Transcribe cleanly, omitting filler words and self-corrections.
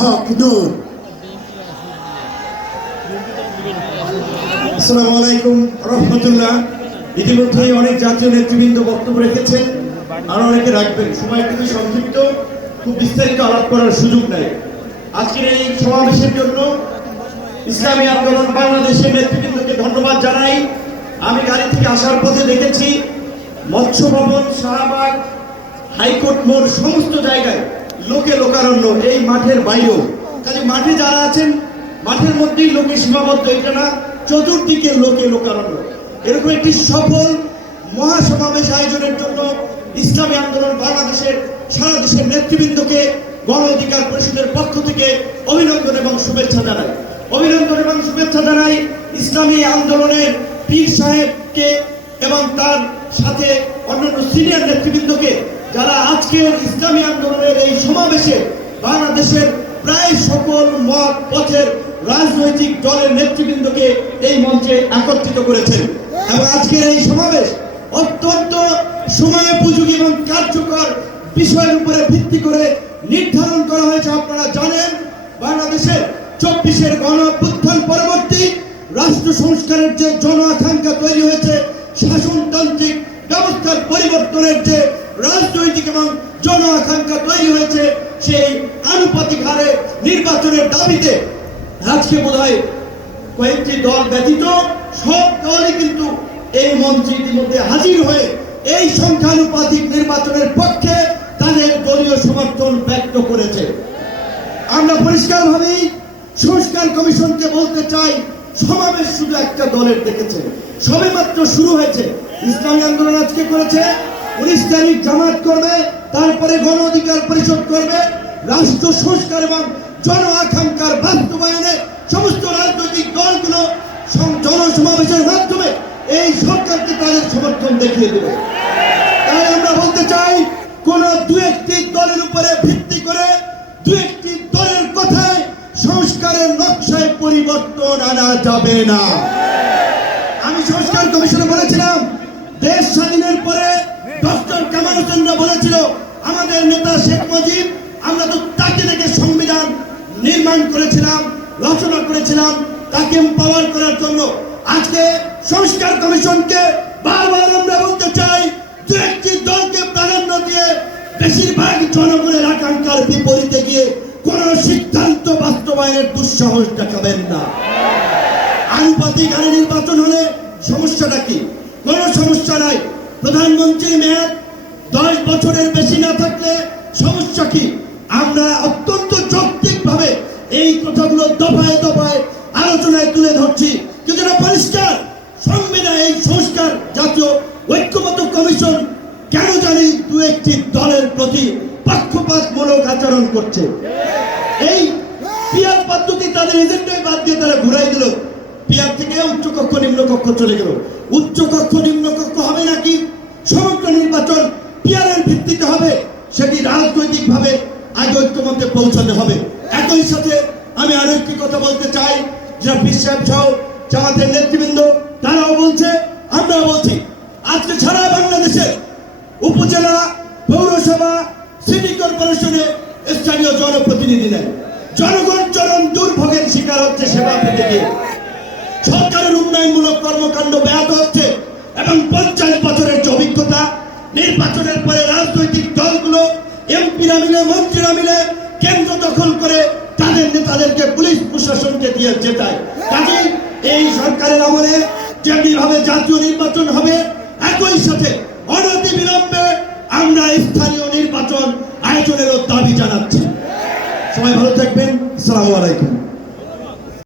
হক নূর। আসসালামু আলাইকুম রহমতুল্লাহ। ইতিমধ্যে অনেক জাতীয় নেতৃবৃন্দ বক্তব্য রেখেছেন, আর অনেকে রাখবেন। সময় খুবই সংক্ষিপ্ত, খুব বিস্তারিত আলাপ করার সুযোগ নাই। আজকের এই সমাবেশের জন্য ইসলামী আন্দোলন বাংলাদেশের নেতৃবৃন্দকে ধন্যবাদ জানাই। আমি গাড়ি থেকে আসার পথে দেখেছি মৎস্য ভবন, শাহবাগ, হাইকোর্ট মোড় সমস্ত জায়গায় লোকে লোকারণ্য, এই মাঠের বাইরেও। কাজে মাঠে যারা আছেন, মাঠের মধ্যেই লোকে সীমাবদ্ধ, এটা না, চতুর্দিকে লোকে লোকারণ্য। এরকম একটি সফল মহাসমাবেশ আয়োজনের জন্য ইসলামী আন্দোলন বাংলাদেশের সারা দেশের নেতৃবৃন্দকে গণ অধিকার পরিষদের পক্ষ থেকে অভিনন্দন এবং শুভেচ্ছা জানাই। অভিনন্দন এবং শুভেচ্ছা জানাই ইসলামী আন্দোলনের পীর সাহেবকে এবং তার সাথে অন্যান্য সিনিয়র নেতৃবৃন্দকে, যারা আজকের ইসলামী আন্দোলনের এই সমাবেশে বাংলাদেশের প্রায় সকল মত পথের রাজনৈতিক দলের নেতৃবৃন্দকে এই মঞ্চে একত্রিত করেছেন। এবং আজকের এই সমাবেশ অত্যন্ত সময়োপযোগী এবং কার্যকর বিষয়ের উপরে ভিত্তি করে নির্ধারণ করা হয়েছে। আপনারা জানেন, বাংলাদেশের 24-এর গণঅভ্যুত্থান পরবর্তী রাষ্ট্র সংস্কারের যে জন আকাঙ্ক্ষা তৈরি হয়েছে, শাসনতান্ত্রিক ব্যবস্থার পরিবর্তনের যে রাজনৈতিক এবং জন আকাঙ্ক্ষা তৈরি হয়েছে, সেই আনুপাতিক হারে নির্বাচনের দাবিতে আজকে বোধহয় কয়েকটি দল ব্যতীত সব দলই কিন্তু এই মঞ্চে ইতিমধ্যে হাজির হয়ে এই সংখ্যানুপাতিক নির্বাচনের পক্ষে তাদের দলীয় সমর্থন ব্যক্ত করেছে। আমরা পরিষ্কারভাবেই সংস্কার কমিশনকে বলতে চাই, সমাবেশ শুধু একটা দলের দেখেছে, সবেমাত্র শুরু হয়েছে। ইসলামী আন্দোলন আজকে করেছে, 19 তারিখ জামাত করবে, তারপরে গণ অধিকার পরিষদ করবে। রাষ্ট্র সংস্কার এবং জন আকাঙ্ক্ষার বাস্তবায়নে সমস্ত রাজনৈতিক দলগুলো জনসমাবেশের মাধ্যমে এই সরকারকে তাদের সমর্থন দেখিয়ে দেবে। তাই আমরা বলতে চাই, কোন দু একটি দলের উপরে ভিত্তি করে, দু একটি দলের কথায় সংস্কারের নকশায় পরিবর্তন আনা যাবে না। আমি সংস্কার কমিশনে বলেছিলাম, দেশ স্বাধীনের পরে ডক্টর কামাল হোসেন বলেছিল, আমাদের নেতা শেখ মুজিব, আমরা তো তাকে দেখে সংবিধান নির্মাণ করেছিলাম, রচনা করেছিলাম, তাকে এম্পাওয়ার করার জন্য। আজকে সংস্কার কমিশনকে বারবার আমরা বলতে চাই, দু একটি দলকে প্রাধান্য দিয়ে বেশিরভাগ জনগণের আকাঙ্ক্ষার বিপরীতে গিয়ে কোন সিদ্ধান্ত বাস্তবায়নের দুঃসাহস দেখাবেন না। আনুপাতিক হারে নির্বাচন হলে সমস্যাটা কি? কোনো সমস্যা নাই। প্রধানমন্ত্রীর মেয়াদ 10 বছরের বেশি না থাকলে সমস্যা কি? আমরা অত্যন্ত যৌক্তিকভাবে এই কথাগুলো দফায় দফায় আলোচনায় তুলে ধরছি। কিন্তু এটা পরিষ্কার, সংবিধান এই সংস্কার জাতীয় ঐক্যমত্য কমিশন কেন জানি দু একটি দলের প্রতি পক্ষপাতমূলক আচরণ করছে। এই পিয়ার পদ্ধতি তাদের এজেন্ডায় বাদ দিয়ে তারা ঘুরাই দিল। পিয়ার থেকে উচ্চকক্ষ নিম্নকক্ষ চলে গেল। উচ্চকক্ষ নিম্নকক্ষ হবে নাকি? সমগ্র নির্বাচন পিয়ারের ভিত্তিতে হবে, সেটি রাজনৈতিকভাবে আগে ঐক্যমত্যে পৌঁছাতে হবে। একই সাথে আমি আরো একটি কথা বলতে চাই, যে বিশ্বাস সহ জামাতের নেতৃবৃন্দ তারাও বলছে, আমরাও বলছি, আজকে সারা বাংলাদেশের উপজেলা, পৌরসভা, সিটি কর্পোরেশনে স্থানীয় জনপ্রতিনিধি নেয়। জনগণ চরম দুর্ভোগের শিকার হচ্ছে সেবা পেতে গিয়ে। সরকারের উন্নয়নমূলক কর্মকাণ্ড ব্যাহত হচ্ছে এবং 50 বছরের যে অভিজ্ঞতা, নির্বাচনের পরে রাজনৈতিক দলগুলো এমপিরা মিলে, মন্ত্রীরা মিলে কেন্দ্র দখল করে তাদের নেতাদেরকে পুলিশ প্রশাসনকে দিয়ে জেতায়। কাজেই এই সরকারের আমলে যেভাবে জাতীয় নির্বাচন হবে, একই সাথে অনতিবিলম্বে আমরা স্থানীয় নির্বাচন আয়োজনেরও দাবি জানাচ্ছি। সবাই ভালো থাকবেন। আসসালামু আলাইকুম।